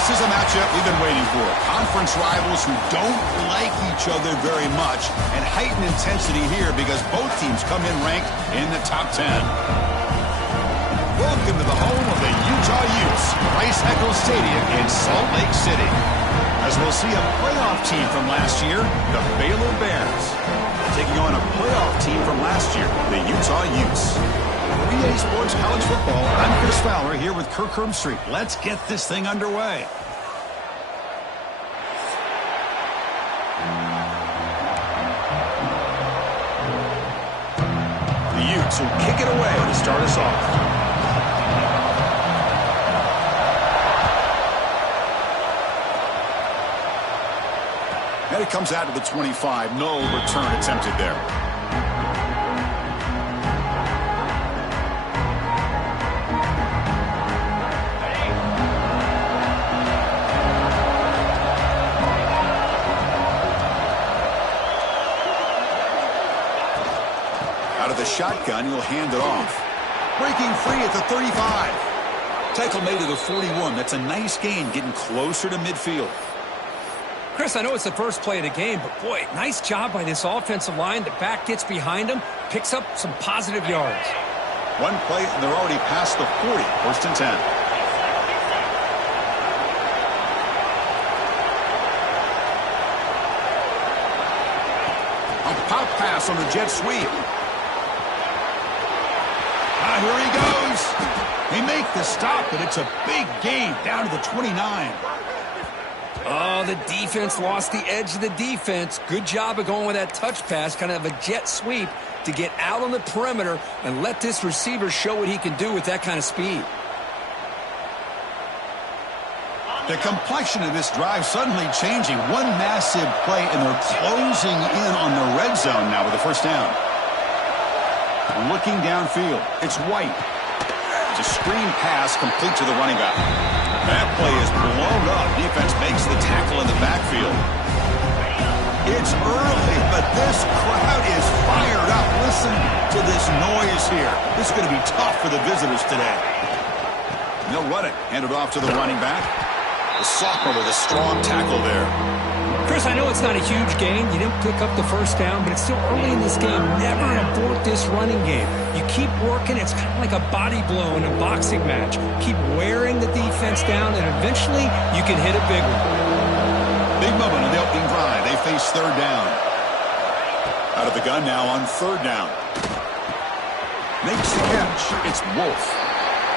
This is a matchup we've been waiting for. Conference rivals who don't like each other very much, and heightened intensity here because both teams come in ranked in the top 10. Welcome to the home of the Utah Utes, Rice-Eccles Stadium in Salt Lake City. As we'll see a playoff team from last year, the Baylor Bears, taking on a playoff team from last year, the Utah Utes. 3A Sports College Football, I'm Chris Fowler here with Kirk Herbstreit. Let's get this thing underway. The Utes will kick it away to start us off. And it comes out to the 25. No return attempted there. Out of the shotgun, he'll hand it off. Breaking free at the 35. Tackle made to the 41. That's a nice gain, getting closer to midfield. Chris, I know it's the first play of the game, but boy, nice job by this offensive line. The back gets behind him, picks up some positive yards. One play, and they're already past the 40. First and 10. A pop pass on the jet sweep. Here he goes. They make the stop, but it's a big gain down to the 29. Oh, the defense lost the edge of the defense. Good job of going with that touch pass, kind of a jet sweep to get out on the perimeter and let this receiver show what he can do with that kind of speed. The complexion of this drive suddenly changing. One massive play, and they're closing in on the red zone now with the first down. Looking downfield, it's White. It's a screen pass complete to the running back. That play is blown up. Defense makes the tackle in the backfield. It's early, but this crowd is fired up. Listen to this noise here. This is going to be tough for the visitors today. And they'll run it. Hand it off to the running back. The sophomore with a strong tackle there. Chris, I know it's not a huge gain. You didn't pick up the first down, but it's still early in this game. Never abort this running game. You keep working. It's kind of like a body blow in a boxing match. Keep wearing the defense down, and eventually you can hit a big one. Big moment in the opening drive. They face third down. Out of the gun now on third down. Makes the catch. It's Wolf.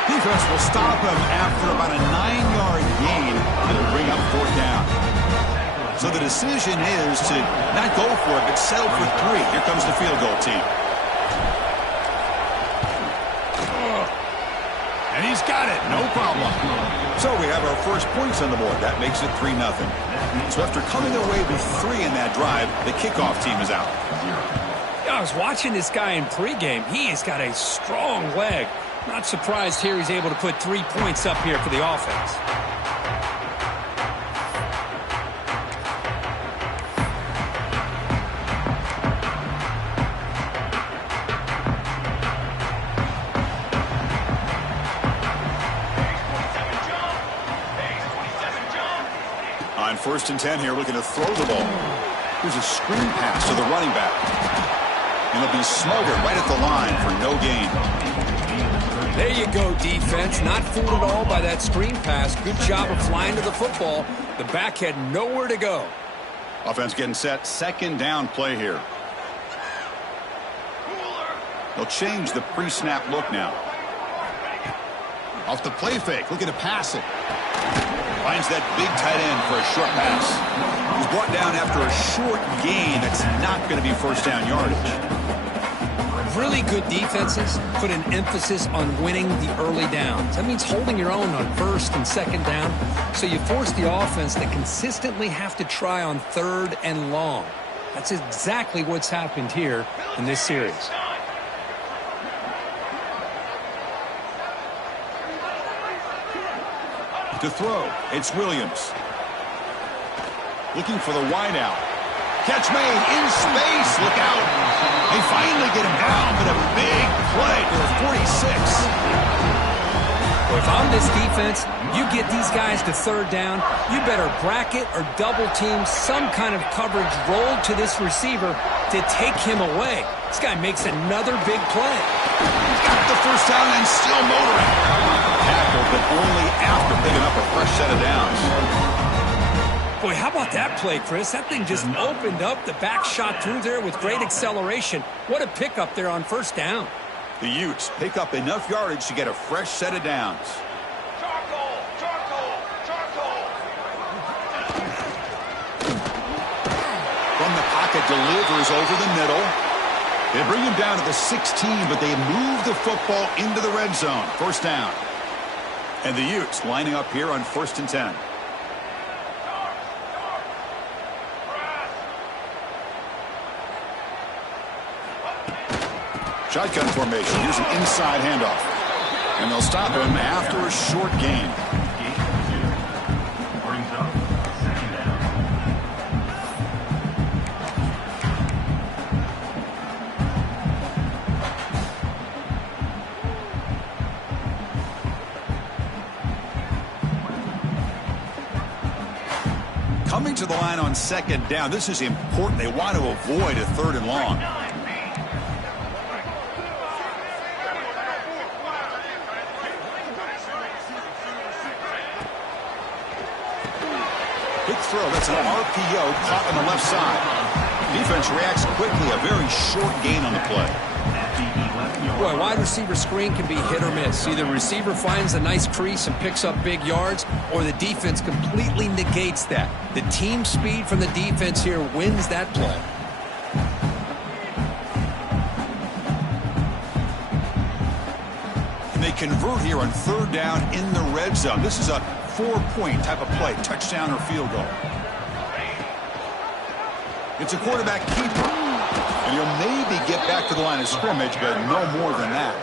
Defense will stop him after about a 9-yard gain. It'll bring up fourth down. So the decision is to not go for it, but settle for 3. Here comes the field goal team. And he's got it. No problem. So we have our first points on the board. That makes it 3-0. So after coming away with 3 in that drive, the kickoff team is out. I was watching this guy in pregame. He has got a strong leg. Not surprised here he's able to put 3 points up here for the offense. On first and 10 here, looking to throw the ball. Here's a screen pass to the running back. And it'll be smothered right at the line for no gain. There you go, defense. Not fooled at all by that screen pass. Good job of flying to the football. The back had nowhere to go. Offense getting set. Second down play here. They'll change the pre-snap look now. Off the play fake. Looking to pass it. Finds that big tight end for a short pass. He's brought down after a short gain. That's not going to be first down yardage. Really good defenses put an emphasis on winning the early downs. That means holding your own on first and second down. So you force the offense to consistently have to try on third and long. That's exactly what's happened here in this series. To throw, it's Williams. Looking for the wide out. Catch made in space. Look out. They finally get him down, but a big play to the 46. Well, if I'm this defense, you get these guys to third down, you better bracket or double team some kind of coverage rolled to this receiver to take him away. This guy makes another big play. He's got the first down and still motoring. Tackle, but only after picking up a fresh set of downs. Boy, how about that play, Chris? That thing just opened up. The back shot through there with great acceleration. What a pickup there on first down. The Utes pick up enough yardage to get a fresh set of downs. Charcoal! Charcoal! Charcoal! From the pocket, delivers over the middle. They bring him down to the 16, but they move the football into the red zone. First down. And the Utes lining up here on 1st and 10. Shotgun formation. Here's an inside handoff. And they'll stop him after a short gain. Coming to the line on 2nd down. This is important. They want to avoid a 3rd and long. Big throw. That's an RPO caught on the left side. Defense reacts quickly. A very short gain on the play. Boy, wide receiver screen can be hit or miss. Either receiver finds a nice crease and picks up big yards, or the defense completely negates that. The team speed from the defense here wins that play. And they convert here on 3rd down in the red zone. This is a 4-point type of play, touchdown or field goal. It's a quarterback keeper. And he'll maybe get back to the line of scrimmage, but no more than that.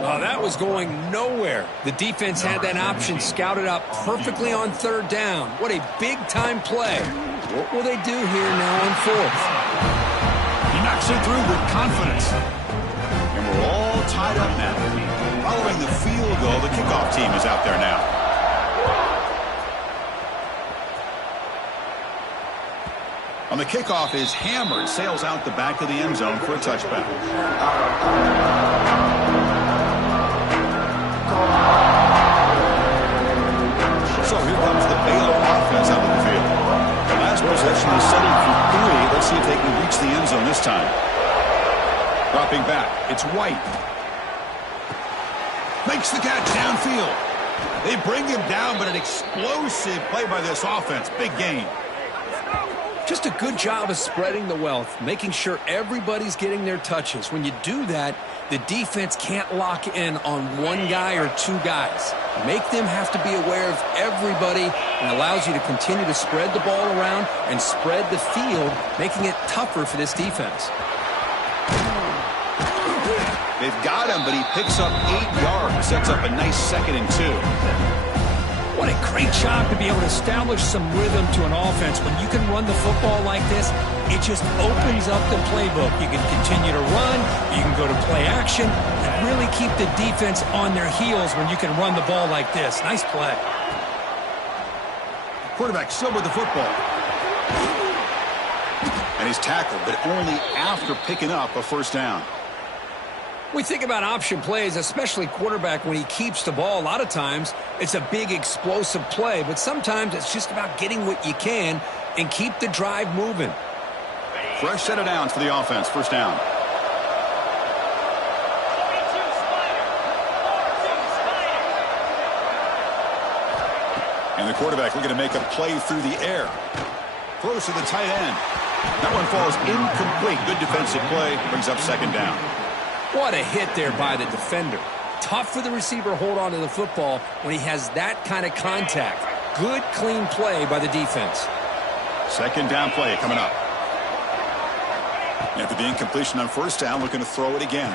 Oh, that was going nowhere. The defense had that option scouted up perfectly on 3rd down. What a big-time play. What will they do here now on 4th? He knocks it through with confidence. And we're all tied up now. Following the field goal, the kickoff team is out there now. On the kickoff is hammered, sails out the back of the end zone for a touchback. So here comes the Baylor offense out of the field. The last possession is settled for 3. Let's see if they can reach the end zone this time. Dropping back, it's White. Makes the catch downfield. They bring him down, but an explosive play by this offense. Big gain. Just a good job of spreading the wealth, making sure everybody's getting their touches. When you do that, the defense can't lock in on one guy or 2 guys. Make them have to be aware of everybody, and allows you to continue to spread the ball around and spread the field, making it tougher for this defense. They've got him, but he picks up 8 yards, sets up a nice 2nd and 2. What a great job to be able to establish some rhythm to an offense. When you can run the football like this, it just opens up the playbook. You can continue to run, you can go to play action, and really keep the defense on their heels when you can run the ball like this. Nice play. Quarterback still with the football. And he's tackled, but only after picking up a first down. We think about option plays, especially quarterback, when he keeps the ball. A lot of times, it's a big explosive play, but sometimes it's just about getting what you can and keep the drive moving. Fresh set of downs for the offense. First down. And the quarterback looking to make a play through the air. Throws to the tight end. That one falls incomplete. Good defensive play. Brings up 2nd down. What a hit there by the defender. Tough for the receiver to hold on to the football when he has that kind of contact. Good, clean play by the defense. 2nd down play coming up. After the incompletion on first down, looking to throw it again.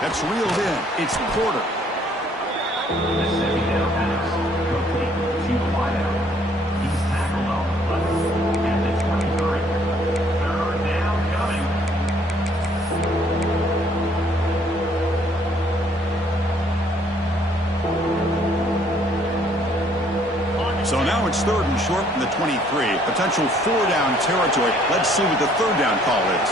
That's reeled in. It's Porter. So now it's 3rd and short from the 23. Potential 4-down territory. Let's see what the 3rd down call is.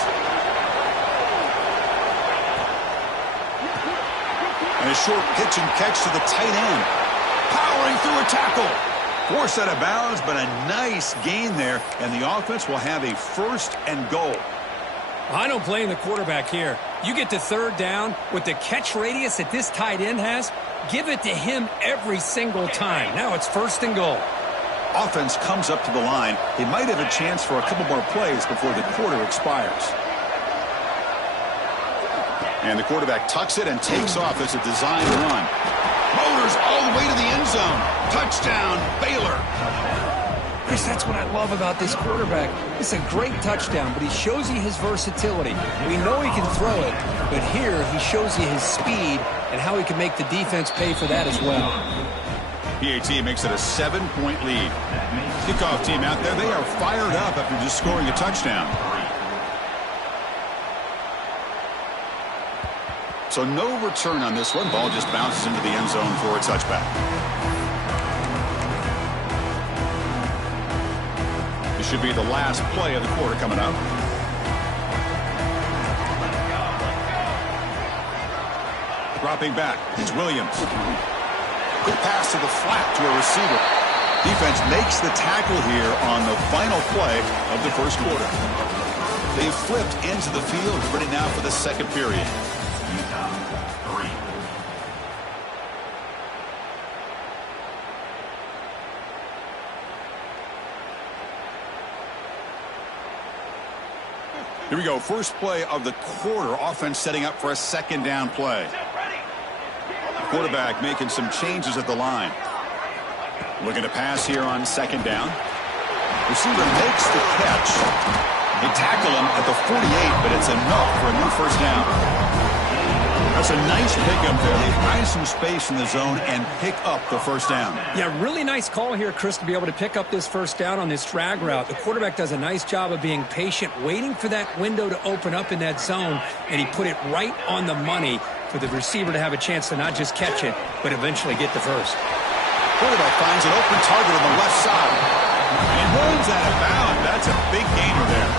And a short pitch and catch to the tight end. Powering through a tackle. Forced out of bounds, but a nice gain there. And the offense will have a 1st and goal. I don't blame the quarterback here. You get to 3rd down with the catch radius that this tight end has. Give it to him every single time. Now it's 1st and goal. Offense comes up to the line. They might have a chance for a couple more plays before the quarter expires. And the quarterback tucks it and takes off as a designed run. Motors all the way to the end zone. Touchdown, Baylor. Chris, that's what I love about this quarterback. It's a great touchdown, but he shows you his versatility. We know he can throw it, but here he shows you his speed and how he can make the defense pay for that as well. PAT makes it a 7-point lead. Kickoff team out there, they are fired up after just scoring a touchdown. So no return on this one. Ball just bounces into the end zone for a touchback. This should be the last play of the quarter coming up. Dropping back, it's Williams. Quick pass to the flat to a receiver. Defense makes the tackle here on the final play of the 1st quarter. They've flipped into the field, ready now for the 2nd period. Here we go, 1st play of the quarter. Offense setting up for a 2nd down play. Quarterback making some changes at the line. Looking to pass here on 2nd down. Receiver makes the catch. They tackle him at the 48, but it's enough for a new 1st down. That's a nice pickup there. They find some space in the zone and pick up the 1st down. Yeah, really nice call here, Chris, to be able to pick up this 1st down on this drag route. The quarterback does a nice job of being patient, waiting for that window to open up in that zone, and he put it right on the money for the receiver to have a chance to not just catch it, but eventually get the 1st. Quarterback finds an open target on the left side. And runs out of bounds. That's a big gainer there.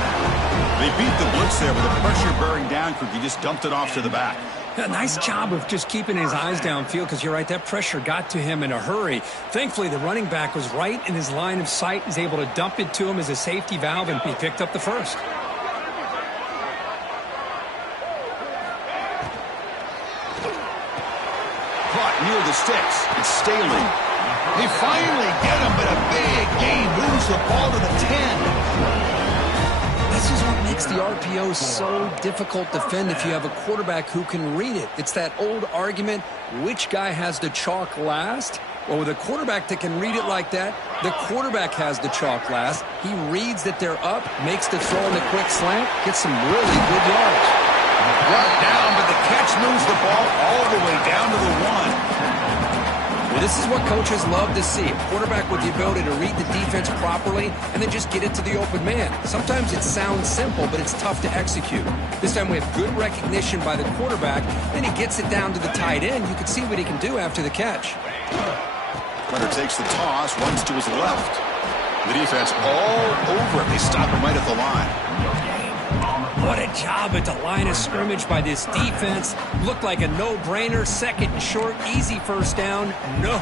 They beat the blitz there with the pressure bearing down. He just dumped it off to the back. A nice job of just keeping his eyes downfield because you're right, that pressure got to him in a hurry. Thankfully, the running back was right in his line of sight. He's able to dump it to him as a safety valve, and he picked up the 1st. Caught near the sticks. It's Staley. They finally get him, but a big gain moves the ball to the 10. This is what makes the RPO so difficult to defend if you have a quarterback who can read it. It's that old argument, which guy has the chalk last? Well, with a quarterback that can read it like that, the quarterback has the chalk last. He reads that they're up, makes the throw in the quick slant, gets some really good yards. Brought down, but the catch moves the ball all the way down to the 1. Well, this is what coaches love to see. A quarterback with the ability to read the defense properly and then just get it to the open man. Sometimes it sounds simple, but it's tough to execute. This time we have good recognition by the quarterback. Then he gets it down to the tight end. You can see what he can do after the catch. Runner takes the toss, runs to his left. The defense all over it. They stop him right at the line. What a job at the line of scrimmage by this defense. Looked like a no-brainer. 2nd and short, easy 1st down. No.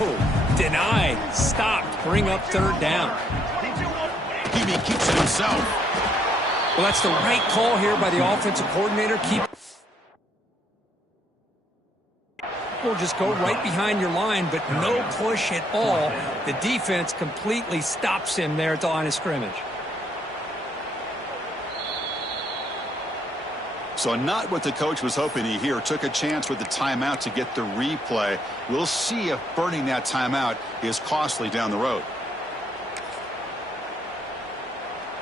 Denied. Stopped. Bring up 3rd down. He keeps it himself. Well, that's the right call here by the offensive coordinator. We'll just go right behind your line, but no push at all. The defense completely stops him there at the line of scrimmage. So not what the coach was hoping to hear. Took a chance with the timeout to get the replay. We'll see if burning that timeout is costly down the road.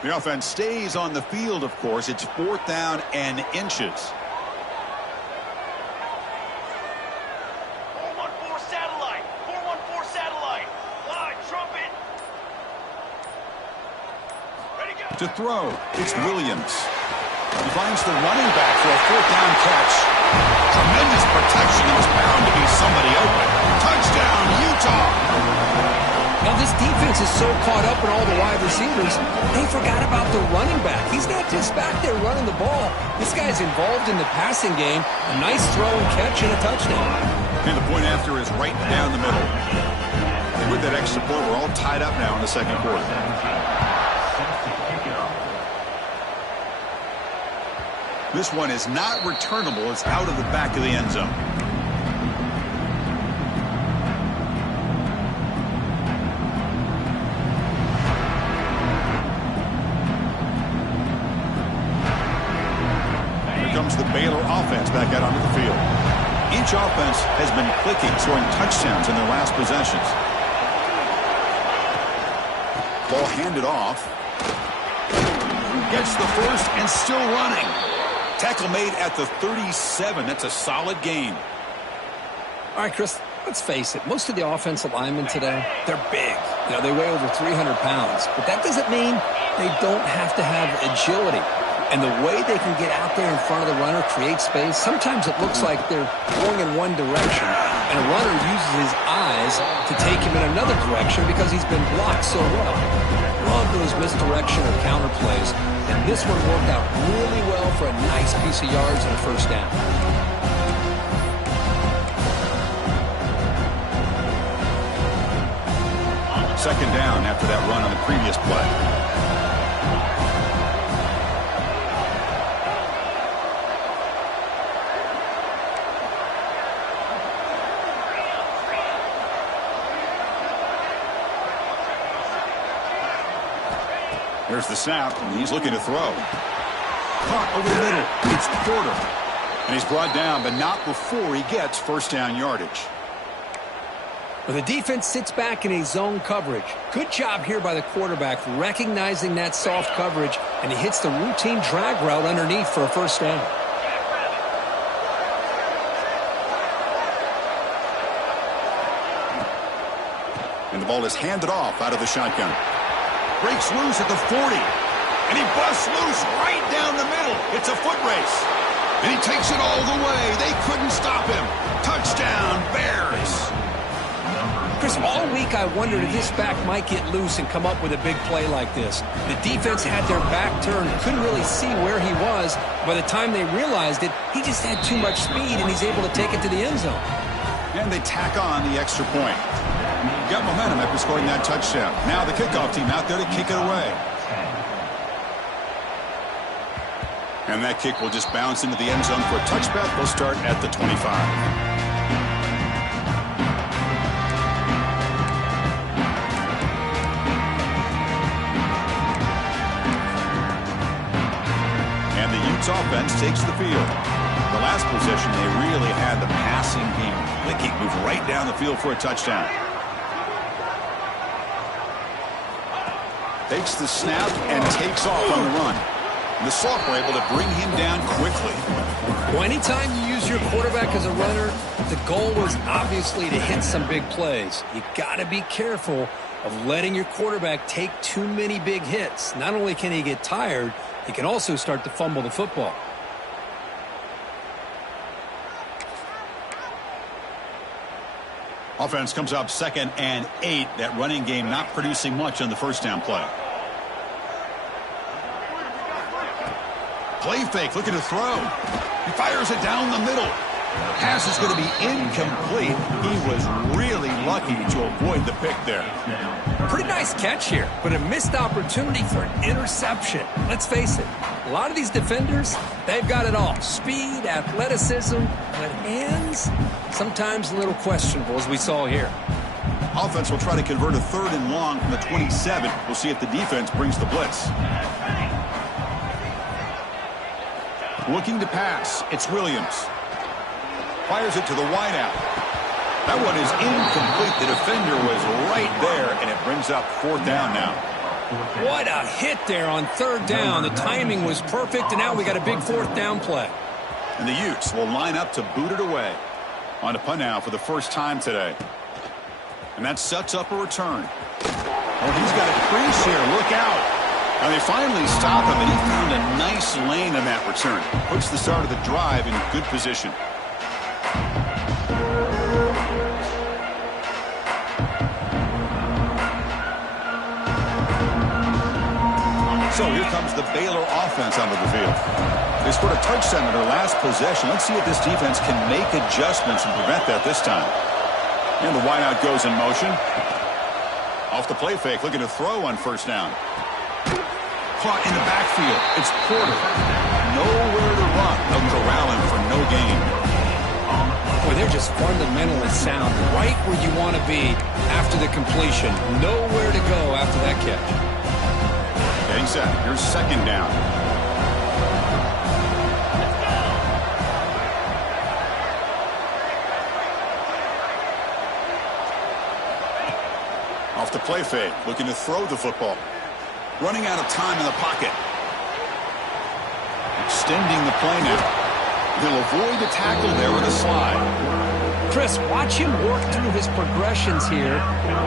The offense stays on the field, of course. It's 4th down and inches. 414 satellite. 414 satellite. Live trumpet. Ready, go. To throw, it's Williams. He finds the running back for a 4th down catch. Tremendous protection. There was bound to be somebody open. Touchdown, Utah. Now, this defense is so caught up in all the wide receivers, they forgot about the running back. He's not just back there running the ball. This guy's involved in the passing game. A nice throw and catch and a touchdown. And the point after is right down the middle. And with that extra point, we're all tied up now in the second quarter. This one is not returnable. It's out of the back of the end zone. Comes the Baylor offense back out onto the field. Each offense has been clicking, scoring touchdowns in their last possessions. Ball handed off. Gets the first and still running. Tackle made at the 37. That's a solid gain. All right, Chris, let's face it. Most of the offensive linemen today, they're big. You know, they weigh over 300 pounds. But that doesn't mean they don't have to have agility. And the way they can get out there in front of the runner, create space, sometimes it looks like they're going in one direction, and a runner uses his eyes to take him in another direction because he's been blocked so well. Love those misdirection or counter plays, and this one worked out really well for a nice piece of yards and a first down. Second down after that run on the previous play. There's the snap, and he's looking to throw. Caught over the middle. It's Porter. And he's brought down, but not before he gets first down yardage. Well, the defense sits back in a zone coverage. Good job here by the quarterback, recognizing that soft coverage, and he hits the routine drag route underneath for a first down. And the ball is handed off out of the shotgun. Breaks loose at the 40. And he busts loose right down the middle. It's a foot race. And he takes it all the way. They couldn't stop him. Touchdown, Bears. Chris, all week I wondered if this back might get loose and come up with a big play like this. The defense had their back turned, couldn't really see where he was. By the time they realized it, he just had too much speed, and he's able to take it to the end zone. And they tack on the extra point. Got momentum after scoring that touchdown. Now the kickoff team out there to kick it away. And that kick will just bounce into the end zone for a touchback. They'll start at the 25. And the Utes offense takes the field. The last possession, they really had the passing game clicking, move right down the field for a touchdown. Takes the snap and takes off on the run. And the Soft were able to bring him down quickly. Well, anytime you use your quarterback as a runner, the goal was obviously to hit some big plays. You got to be careful of letting your quarterback take too many big hits. Not only can he get tired, he can also start to fumble the football. Offense comes up 2nd and 8. That running game not producing much on the first down play. Play fake, looking to throw. He fires it down the middle. Pass is going to be incomplete. He was really lucky to avoid the pick there. Pretty nice catch here, but a missed opportunity for an interception. Let's face it, a lot of these defenders, they've got it all. Speed, athleticism, but hands, sometimes a little questionable, as we saw here. Offense will try to convert a 3rd and long from the 27. We'll see if the defense brings the blitz. Looking to pass. It's Williams. Fires it to the wideout. That one is incomplete. The defender was right there, and it brings up 4th down now. What a hit there on 3rd down. The timing was perfect, and now we got a big 4th down play. And the Utes will line up to boot it away. On to punt now for the first time today. And that sets up a return. Oh, he's got a crease here. Look out. Now they finally stop him, and he found a nice lane on that return. Puts the start of the drive in good position. So here comes the Baylor offense onto the field. They scored a touchdown in their last possession. Let's see if this defense can make adjustments and prevent that this time. And the wideout goes in motion. Off the play fake, looking to throw on first down. Caught in the backfield. It's Porter. Nowhere to run. They'll corral him for no gain. Boy, they're just fundamentally sound. Right where you want to be after the completion. Nowhere to go after that catch. Getting set. Here's second down. Off the play fake, looking to throw the football. Running out of time in the pocket. Extending the play now. He'll avoid the tackle there with a slide. Chris, watch him work through his progressions here.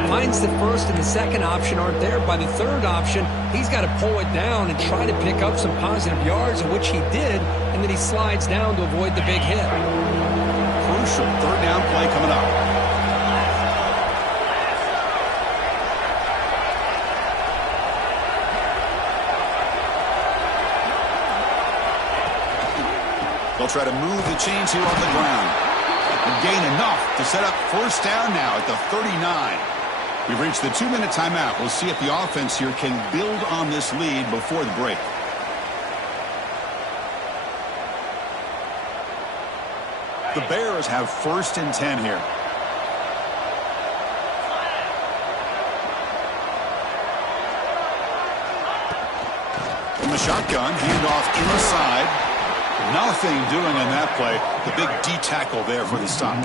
Finds the first and the second option aren't there. By the third option, he's got to pull it down and try to pick up some positive yards, of which he did, and then he slides down to avoid the big hit. Crucial third down play coming up. They'll try to move the chains here on the ground. And gain enough to set up first down now at the 39. We've reached the 2-minute timeout. We'll see if the offense here can build on this lead before the break. The Bears have first and 10 here. From the shotgun, handoff inside. Nothing doing on that play. The big D tackle there for the stop.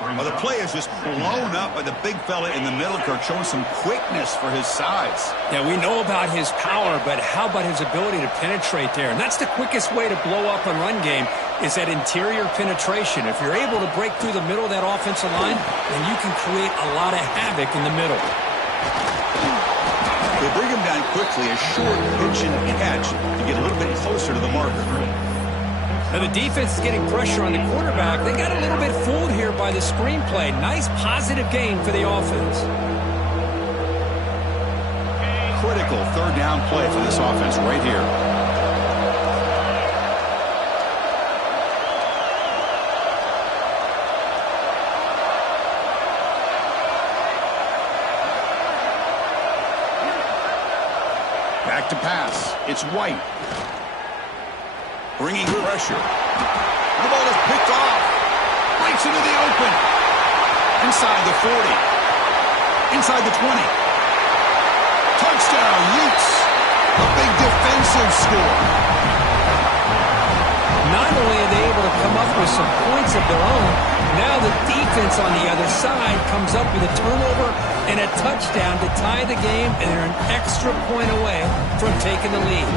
Well, the play is just blown up by the big fella in the middle, Kirk, showing some quickness for his size. Yeah, we know about his power, but how about his ability to penetrate there? And that's the quickest way to blow up a run game is that interior penetration. If you're able to break through the middle of that offensive line, then you can create a lot of havoc in the middle. They bring him down quickly, a short pitch and catch to get a little bit closer to the marker. Now the defense is getting pressure on the quarterback. They got a little bit fooled here by the screenplay. Nice positive gain for the offense. Critical third down play for this offense right here. Back to pass. It's White. Bringing pressure. The ball is picked off. Breaks into the open. Inside the 40. Inside the 20. Touchdown, Utes. A big defensive score. Not only are they able to come up with some points of their own, now the defense on the other side comes up with a turnover and a touchdown to tie the game, and they're an extra point away from taking the lead.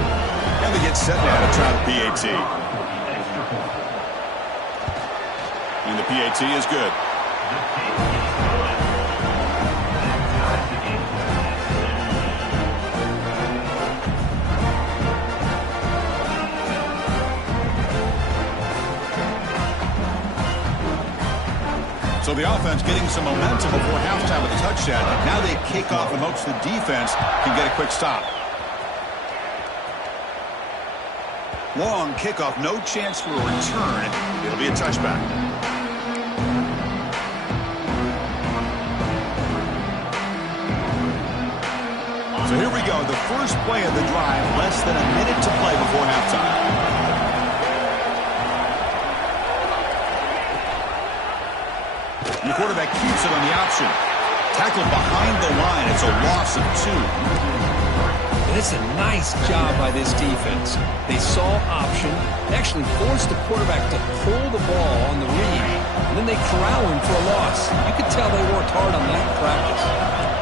And they get set now to try the PAT. And the PAT is good. So the offense getting some momentum before halftime with a touchdown. Now they kick off in hopes the defense can get a quick stop. Long kickoff, no chance for a return. It'll be a touchback. So here we go, the first play of the drive, less than a minute to play before halftime. The quarterback keeps it on the option. Tackled behind the line. It's a loss of 2. And it's a nice job by this defense. They saw option. They actually forced the quarterback to pull the ball on the read. And then they corral him for a loss. You could tell they worked hard on that in practice.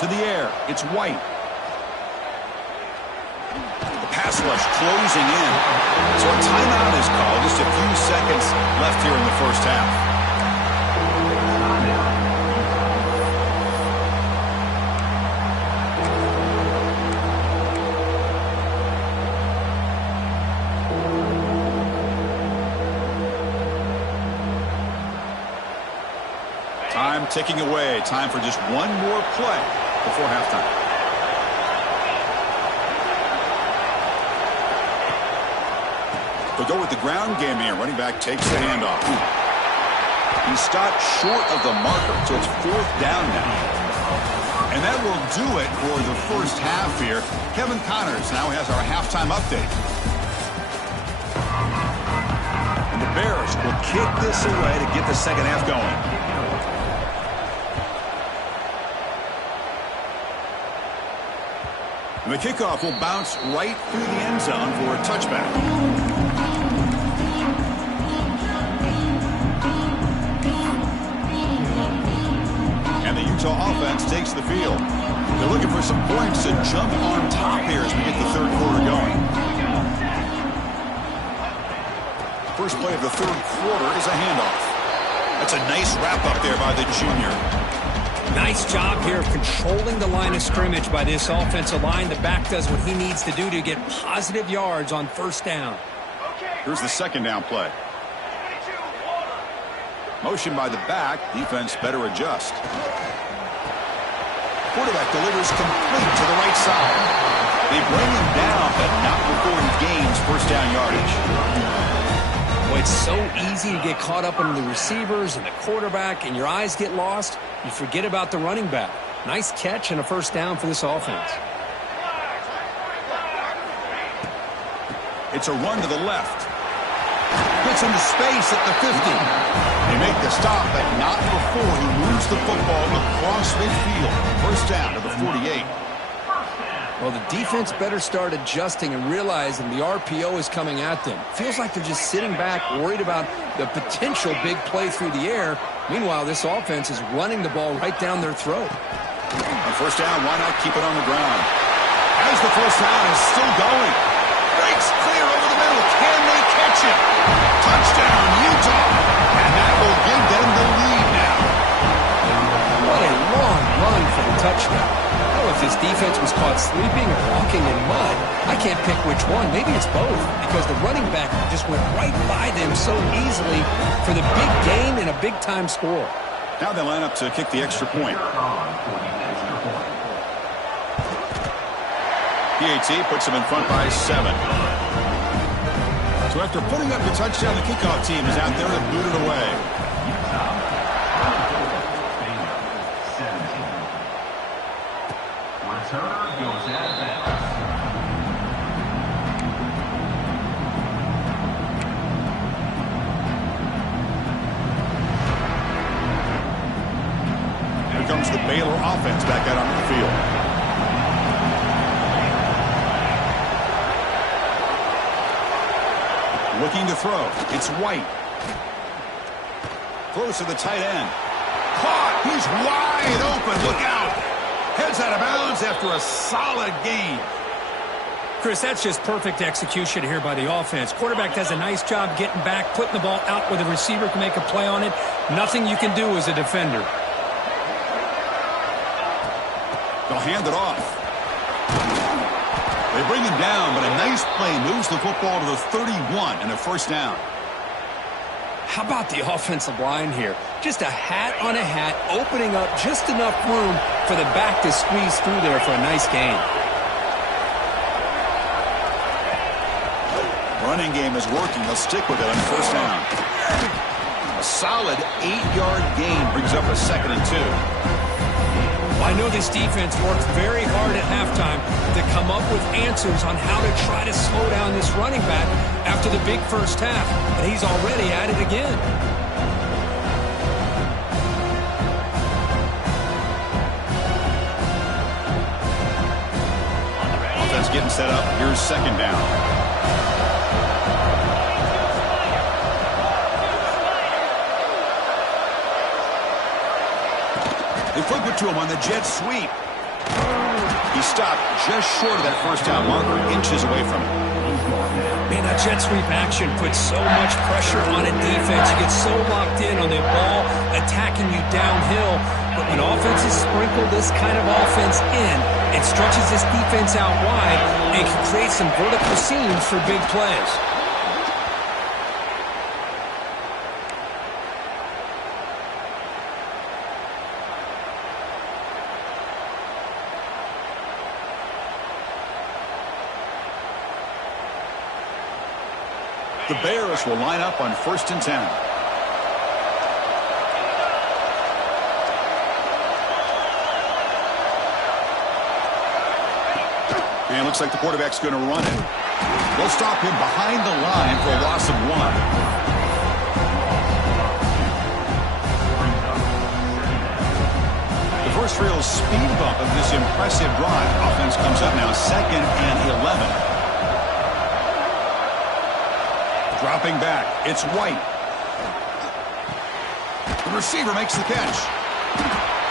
To the air, it's White. The pass rush closing in. So a timeout is called. Just a few seconds left here in the first half. Time ticking away. Time for just one more play before halftime. They'll go with the ground game here. Running back takes the handoff. He stopped short of the marker, so it's 4th down now. And that will do it for the first half here. Kevin Connors now has our halftime update. And the Bears will kick this away to get the second half going. And the kickoff will bounce right through the end zone for a touchback. Utah offense takes the field. They're looking for some points to jump on top here as we get the third quarter going. First play of the third quarter is a handoff. That's a nice wrap up there by the junior. Nice job here of controlling the line of scrimmage by this offensive line. The back does what he needs to do to get positive yards on first down. Here's the second down play. Motion by the back. Defense better adjust. Quarterback delivers complete to the right side. They bring him down, but not before he gains first down yardage. Well, it's so easy to get caught up in the receivers and the quarterback, and your eyes get lost. You forget about the running back. Nice catch and a first down for this offense. It's a run to the left. Gets into space at the 50. They make the stop, but not before he moves the football across midfield. First down to the 48. Well, the defense better start adjusting and realizing the RPO is coming at them. Feels like they're just sitting back, worried about the potential big play through the air. Meanwhile, this offense is running the ball right down their throat. On first down, why not keep it on the ground? As the first down is still going. Breaks clear over the middle. Can they catch it? Touchdown, Utah. And that will give them the lead now. What a long run for the touchdown. I don't know if this defense was caught sleeping or walking in mud. I can't pick which one. Maybe it's both, because the running back just went right by them so easily for the big gain and a big-time score. Now they line up to kick the extra point. PAT puts them in front by 7. So after putting up the touchdown, the kickoff team is out there to boot it away. Returner goes out of bounds. Here comes the Baylor offense back out onto the field. Looking to throw. It's White. Close to the tight end. Caught. He's wide open. Look out. Heads out of bounds after a solid gain. Chris, that's just perfect execution here by the offense. Quarterback does a nice job getting back, putting the ball out where the receiver can make a play on it. Nothing you can do as a defender. They'll hand it off. They bring him down, but a nice play moves the football to the 31 and a first down. How about the offensive line here? Just a hat on a hat, opening up just enough room for the back to squeeze through there for a nice gain. Running game is working. They'll stick with it on first down. A solid 8-yard gain brings up a 2nd and 2. I know this defense worked very hard at halftime to come up with answers on how to try to slow down this running back after the big first half, and he's already at it again. Offense getting set up. Here's second down. They flip it to him on the jet sweep. He stopped just short of that first down marker, inches away from it. Man, that jet sweep action puts so much pressure on a defense. You get so locked in on the ball attacking you downhill. But when offenses sprinkle this kind of offense in, it stretches this defense out wide and can create some vertical seams for big plays. The Bears will line up on 1st and 10. And looks like the quarterback's going to run it. They'll stop him behind the line for a loss of 1. The first real speed bump of this impressive drive. Offense comes up now 2nd and 11. Dropping back, it's White. The receiver makes the catch.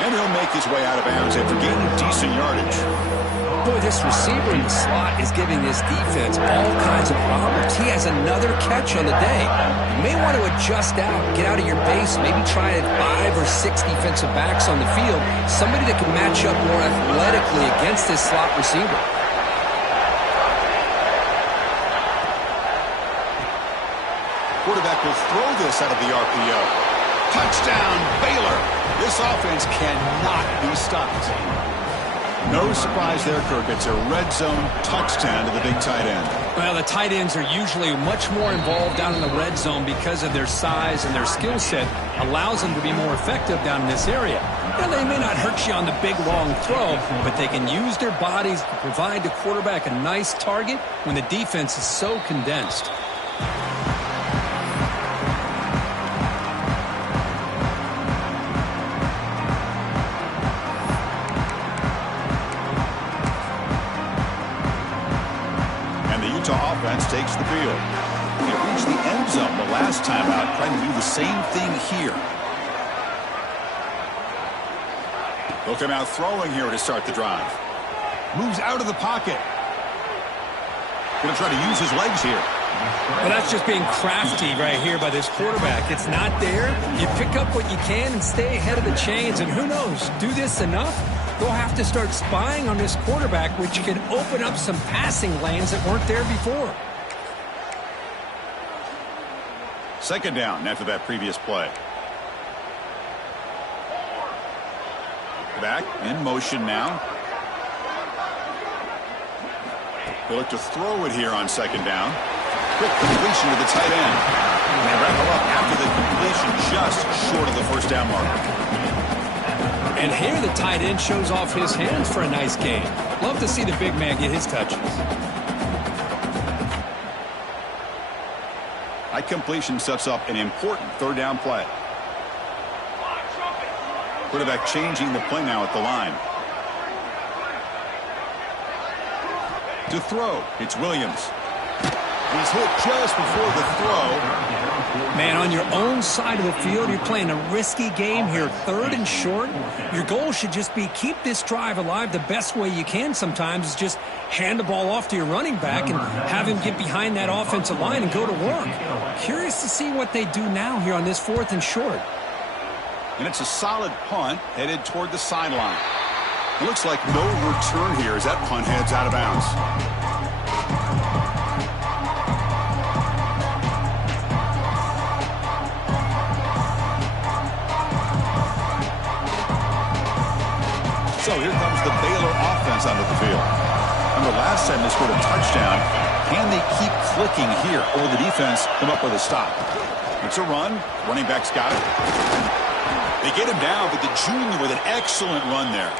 And he'll make his way out of bounds after gaining decent yardage. Boy, this receiver in the slot is giving this defense all kinds of problems. He has another catch on the day. You may want to adjust out, get out of your base, maybe try 5 or 6 defensive backs on the field, somebody that can match up more athletically against this slot receiver. Quarterback will throw this out of the RPO. Touchdown, Baylor. This offense cannot be stopped. No surprise there, Kirk. It's a red zone touchdown to the big tight end. Well, the tight ends are usually much more involved down in the red zone because of their size and their skill set allows them to be more effective down in this area. Now, they may not hurt you on the big, long throw, but they can use their bodies to provide the quarterback a nice target when the defense is so condensed. Offense takes the field. They reached the end zone the last time out, trying to do the same thing here. They'll come out throwing here to start the drive. Moves out of the pocket. Going to try to use his legs here. Well, that's just being crafty right here by this quarterback. It's not there. You pick up what you can and stay ahead of the chains. And who knows, do this enough, they'll have to start spying on this quarterback, which can open up some passing lanes that weren't there before. 2nd down after that previous play. Back in motion now. They look to throw it here on 2nd down. Quick completion to the tight end. And they wrap him up after the completion just short of the 1st down marker. And here the tight end shows off his hands for a nice game. Love to see the big man get his touches. That completion sets up an important 3rd down play. Quarterback changing the play now at the line. To throw, it's Williams. He's hit just before the throw. Man, on your own side of the field, you're playing a risky game here, 3rd and short. Your goal should just be keep this drive alive the best way you can sometimes is just hand the ball off to your running back and have him get behind that offensive line and go to work. Curious to see what they do now here on this 4th and short. And it's a solid punt headed toward the sideline. It looks like no return here as that punt heads out of bounds. So here comes the Baylor offense onto the field. Remember last time they scored a touchdown. Can they keep clicking here? Or will the defense come up with a stop? It's a run. Running back's got it. They get him down, but the junior with an excellent run there.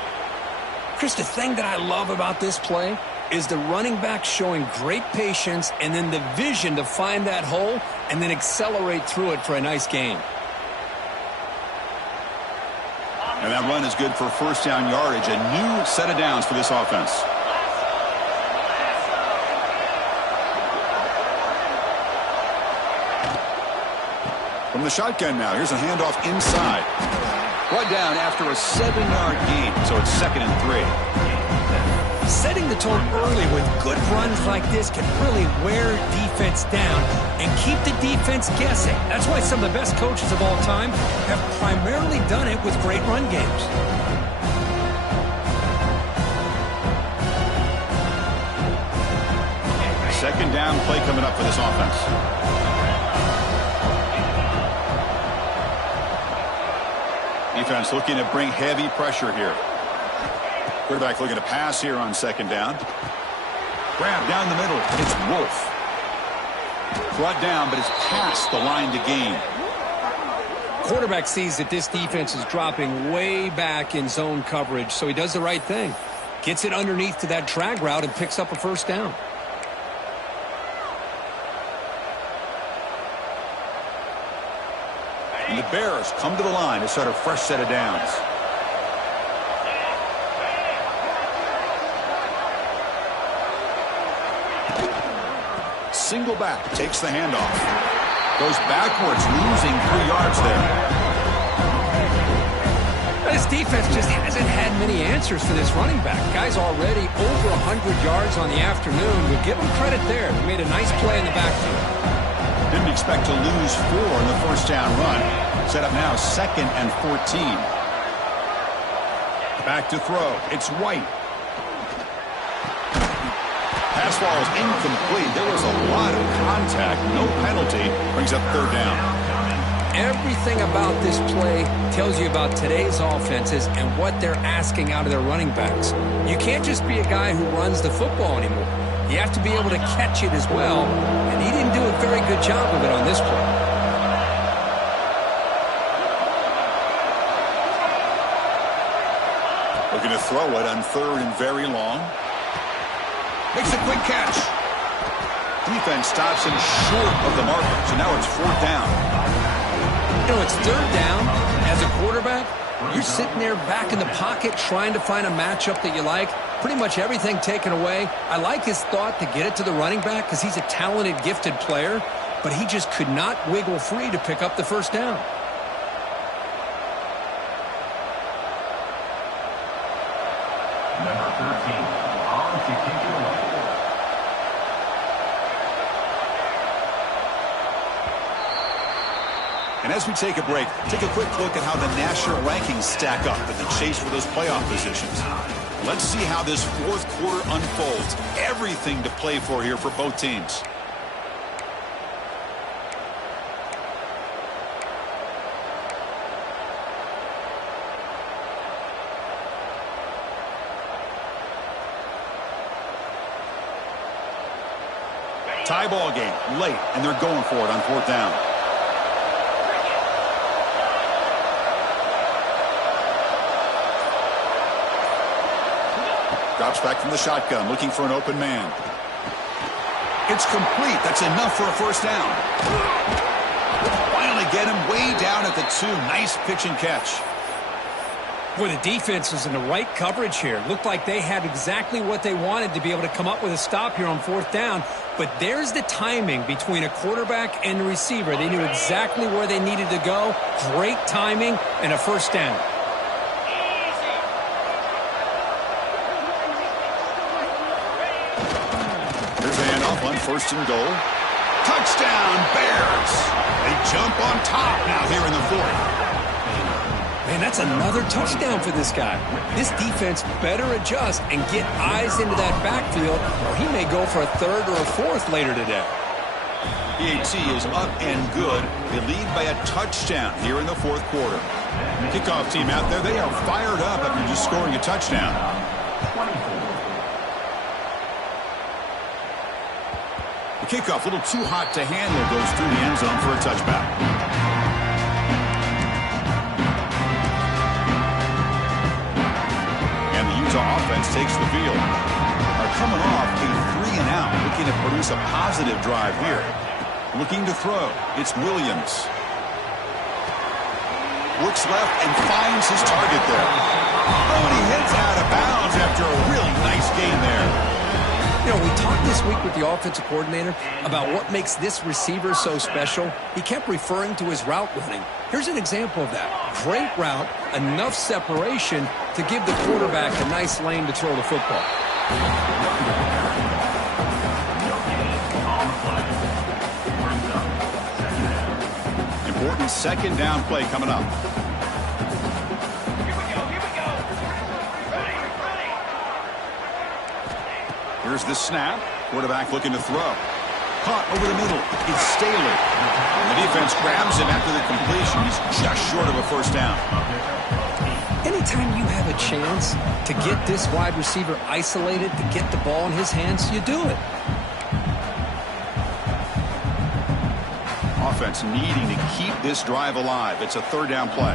Chris, the thing that I love about this play is the running back showing great patience and then the vision to find that hole and then accelerate through it for a nice gain. And that run is good for 1st down yardage. A new set of downs for this offense. From the shotgun now, here's a handoff inside. Brought down after a 7-yard gain, so it's 2nd and 3. Setting the tone early with good runs like this can really wear defense down and keep the defense guessing. That's why some of the best coaches of all time have primarily done it with great run games. Second down play coming up for this offense. Defense looking to bring heavy pressure here. Quarterback looking to pass here on 2nd down. Grab down the middle. It's Wolf. Brought down, but it's past the line to gain. Quarterback sees that this defense is dropping way back in zone coverage, so he does the right thing. Gets it underneath to that drag route and picks up a first down. And the Bears come to the line to start a fresh set of downs. Single back, takes the handoff. Goes backwards, losing 3 yards there. This defense just hasn't had many answers for this running back. Guy's already over 100 yards on the afternoon. We'll give him credit there. He made a nice play in the backfield. Didn't expect to lose 4 in the first down run. Set up now 2nd and 14. Back to throw. It's White. Pass ball is incomplete. There was a lot of contact. No penalty. Brings up 3rd down. Everything about this play tells you about today's offenses and what they're asking out of their running backs. You can't just be a guy who runs the football anymore. You have to be able to catch it as well, and he didn't do a very good job of it on this play. Looking to throw it on 3rd and very long. Makes a quick catch. Defense stops him short of the marker, so now it's 4th down. You know, it's 3rd down. As a quarterback, you're sitting there back in the pocket trying to find a matchup that you like. Pretty much everything taken away. I like his thought to get it to the running back because he's a talented, gifted player, but he just could not wiggle free to pick up the first down. Number 13, on to kick it away. And as we take a break, take a quick look at how the national rankings stack up in the chase for those playoff positions. Let's see how this 4th quarter unfolds. Everything to play for here for both teams. Tie ball game late, and they're going for it on 4th down. Drops back from the shotgun, looking for an open man. It's complete. That's enough for a first down. Finally get him way down at the 2. Nice pitch and catch. Boy, the defense was in the right coverage here. Looked like they had exactly what they wanted to be able to come up with a stop here on 4th down. But there's the timing between a quarterback and the receiver. They knew exactly where they needed to go. Great timing and a first down. On 1st and goal. Touchdown, Bears. They jump on top now here in the 4th. Man, that's another touchdown for this guy. This defense better adjust and get eyes into that backfield, or he may go for a 3rd or a 4th later today. PAT is up and good. They lead by a touchdown here in the 4th quarter. Kickoff team out there, they are fired up after just scoring a touchdown. The kickoff, a little too hot to handle, goes through the end zone for a touchback. And the Utah offense takes the field. Are coming off a 3-and-out, looking to produce a positive drive here. Looking to throw, it's Williams. Looks left and finds his target there. Oh, and he heads out of bounds after a really nice gain there. You know, we talked this week with the offensive coordinator about what makes this receiver so special. He kept referring to his route running. Here's an example of that. Great route, enough separation to give the quarterback a nice lane to throw the football. Important 2nd down play coming up. Here's the snap. Quarterback looking to throw. Caught over the middle. It's Staley. The defense grabs him after the completion. He's just short of a first down. Anytime you have a chance to get this wide receiver isolated, to get the ball in his hands, you do it. offense needing to keep this drive alive. It's a third down play.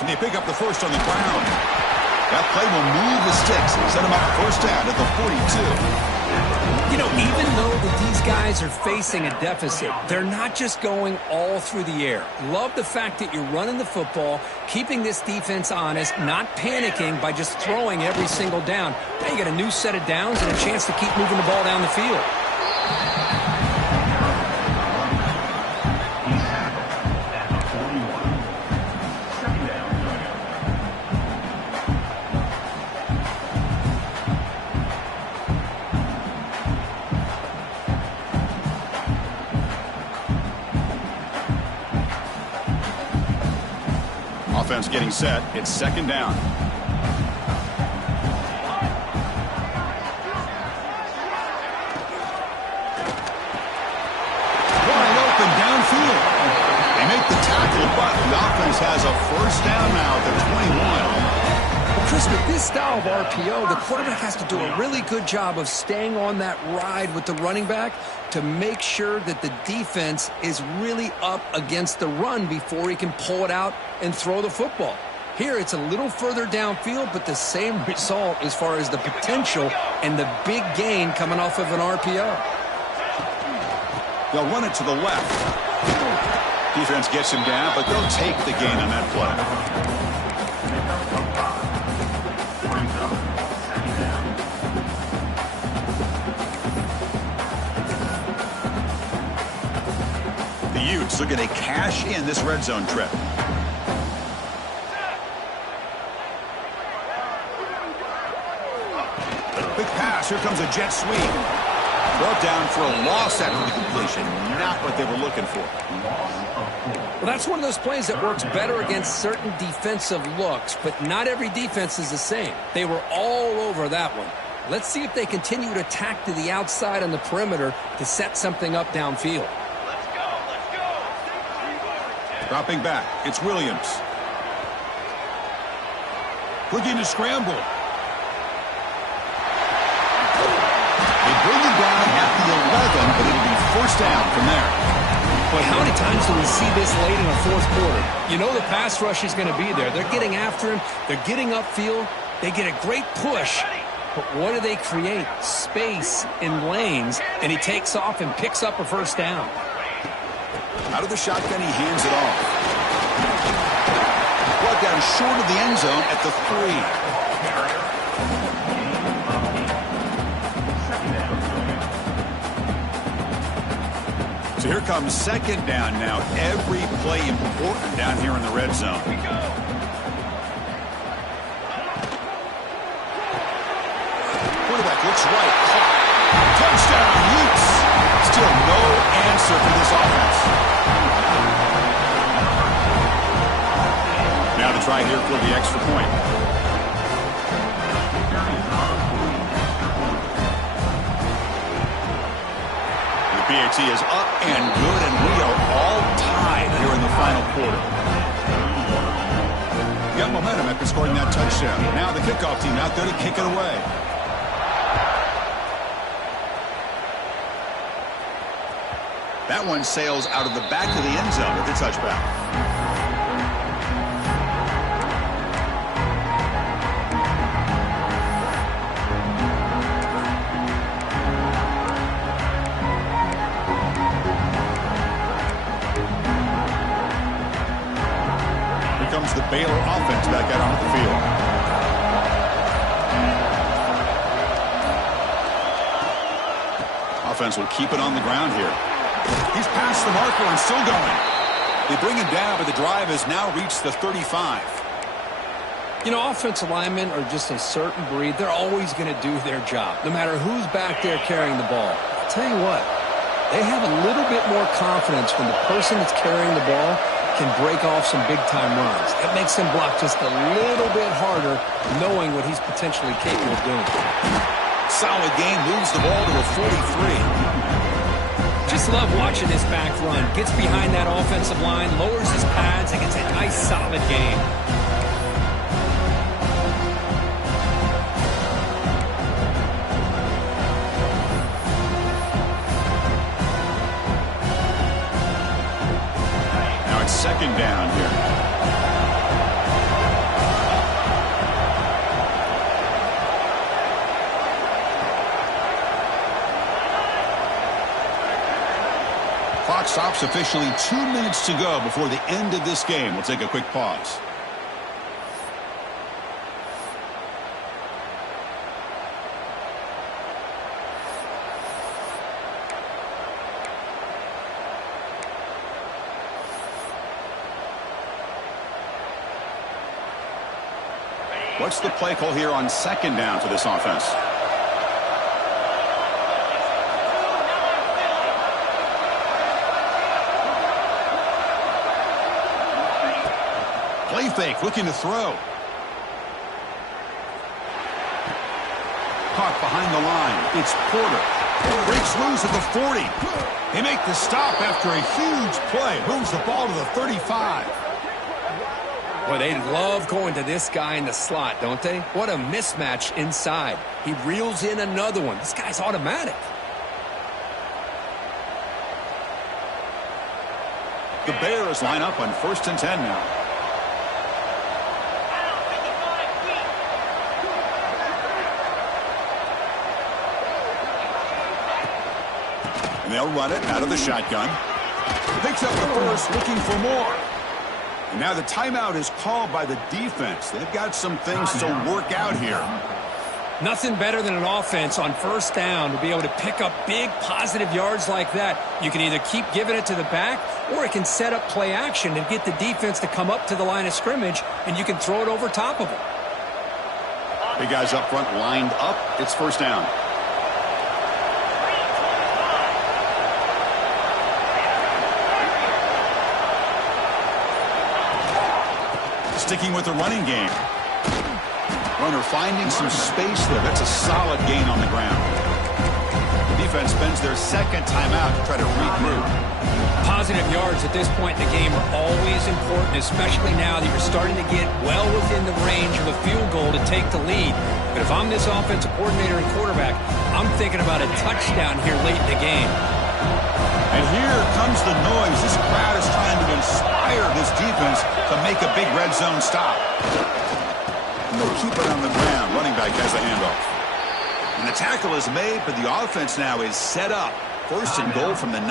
And they pick up the first on the ground. That play will move the sticks and set them up first down at the 42. You know, even though these guys are facing a deficit, they're not just going all through the air. Love the fact that you're running the football, keeping this defense honest, not panicking by just throwing every single down. Now you get a new set of downs and a chance to keep moving the ball down the field. Offense getting set. It's second down. Wide open downfield. They make the tackle, but the offense has a first down now at the 21. Well, Chris, with this style of RPO, the quarterback has to do a really good job of staying on that ride with the running back to make sure that the defense is really up against the run before he can pull it out and throw the football. Here, it's a little further downfield, but the same result as far as the potential and the big gain coming off of an RPO. They'll run it to the left. Defense gets him down, but they'll take the gain on that play. The Utes looking to cash in this red zone trip. Big pass. Here comes a jet sweep. Brought down for a loss after the completion. Not what they were looking for. Well, that's one of those plays that works better against certain defensive looks, but not every defense is the same. They were all over that one. Let's see if they continue to attack to the outside on the perimeter to set something up downfield. Let's go, let's go. Dropping back. It's Williams. Looking to scramble. They bring him down at the 11, but it'll be first down from there. Boy, how many times do we see this late in the fourth quarter? You know the pass rush is going to be there. They're getting after him. They're getting upfield. They get a great push. But what do they create? Space in lanes, and he takes off and picks up a first down. Out of the shotgun, he hands it off. Brought down short of the end zone at the 3. So here comes second down now. Every play important down here in the red zone. Quarterback looks right. Touchdown, Utes. Still no answer for this offense. Now to try here for the extra point. The PAT is up and good, and we are all tied here in the final quarter. Got momentum after scoring that touchdown. Now the kickoff team out there to kick it away. That one sails out of the back of the end zone with the touchback. Here comes the Baylor offense back out onto the field. Offense will keep it on the ground here. He's past the marker and still going. They bring him down, but the drive has now reached the 35. You know, offensive linemen are just a certain breed. They're always going to do their job, no matter who's back there carrying the ball. I'll tell you what, they have a little bit more confidence when the person that's carrying the ball can break off some big-time runs. That makes him block just a little bit harder, knowing what he's potentially capable of doing. Solid game, moves the ball to a 43. Just love watching this back run. Gets behind that offensive line, lowers his pads, and gets a nice, solid gain. It's second down here. Clock stops officially 2 minutes to go before the end of this game. We'll take a quick pause. What's the play call here on second down for this offense? Play fake, looking to throw. Caught behind the line. It's Porter. Breaks loose at the 40. They make the stop after a huge play. Moves the ball to the 35. Boy, they love going to this guy in the slot, don't they? What a mismatch inside. He reels in another one. This guy's automatic. The Bears line up on 1st and 10 now. And they'll run it out of the shotgun. Picks up the first, looking for more. And now the timeout is called by the defense. They've got some things to work out here. Nothing better than an offense on 1st down to be able to pick up big positive yards like that. You can either keep giving it to the back, or it can set up play action and get the defense to come up to the line of scrimmage, and you can throw it over top of them. Big guys up front lined up. It's 1st down. Sticking with the running game. Runner finding some space there. That's a solid gain on the ground. The defense spends their second timeout to try to regroup. Positive yards at this point in the game are always important, especially now that you're starting to get well within the range of a field goal to take the lead. But if I'm this offensive coordinator and quarterback, I'm thinking about a touchdown here late in the game. And here comes the noise. This crowd is trying to inspire this defense to make a big red zone stop. And they'll keep it on the ground. Running back has the handoff. And the tackle is made, but the offense now is set up. 1st and goal from the 9.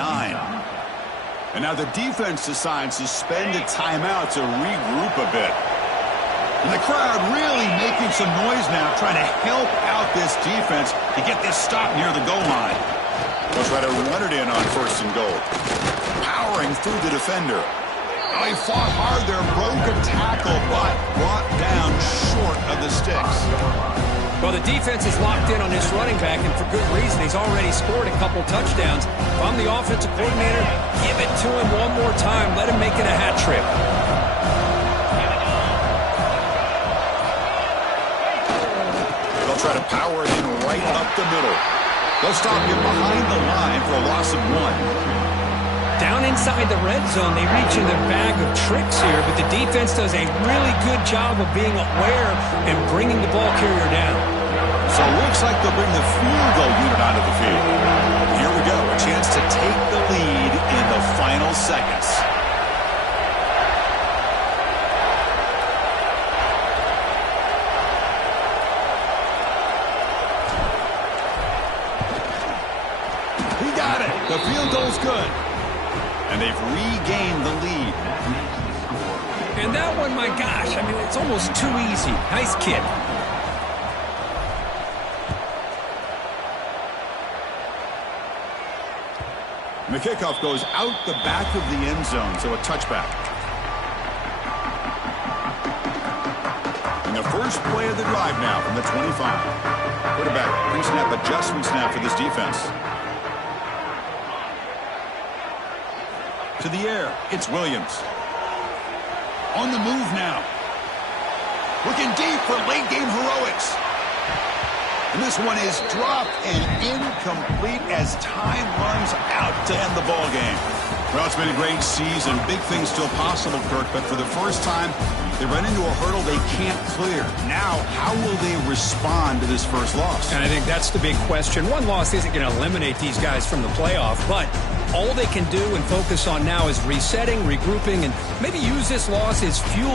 And now the defense decides to spend a timeout to regroup a bit. And the crowd really making some noise now, trying to help out this defense to get this stop near the goal line. They'll try to run it in on 1st and goal. Powering through the defender. Oh, he fought hard there, broke a tackle, but brought down short of the sticks. Well, the defense is locked in on this running back, and for good reason. He's already scored a couple touchdowns. If I'm the offensive coordinator, give it to him one more time. Let him make it a hat trick. They'll try to power it in right up the middle. They'll stop him behind the line for a loss of 1. Down inside the red zone, they reach in their bag of tricks here, but the defense does a really good job of being aware and bringing the ball carrier down. So it looks like they'll bring the field goal unit onto the field. Here we go, a chance to take the lead in the final seconds. He got it. The field goal's good. And they've regained the lead. And that one, my gosh, I mean, it's almost too easy. Nice kick. And the kickoff goes out the back of the end zone, so a touchback. And the first play of the drive now from the 25. Quarterback pre-snap adjustment snap for this defense. To the air, it's Williams. On the move now. Looking deep for late game heroics. And this one is dropped and incomplete as time runs out to end the ball game. Well, it's been a great season. Big things still possible, Kirk, but for the first time, they run into a hurdle they can't clear. Now, how will they respond to this first loss? And I think that's the big question. One loss isn't going to eliminate these guys from the playoff, but all they can do and focus on now is resetting, regrouping, and maybe use this loss as fuel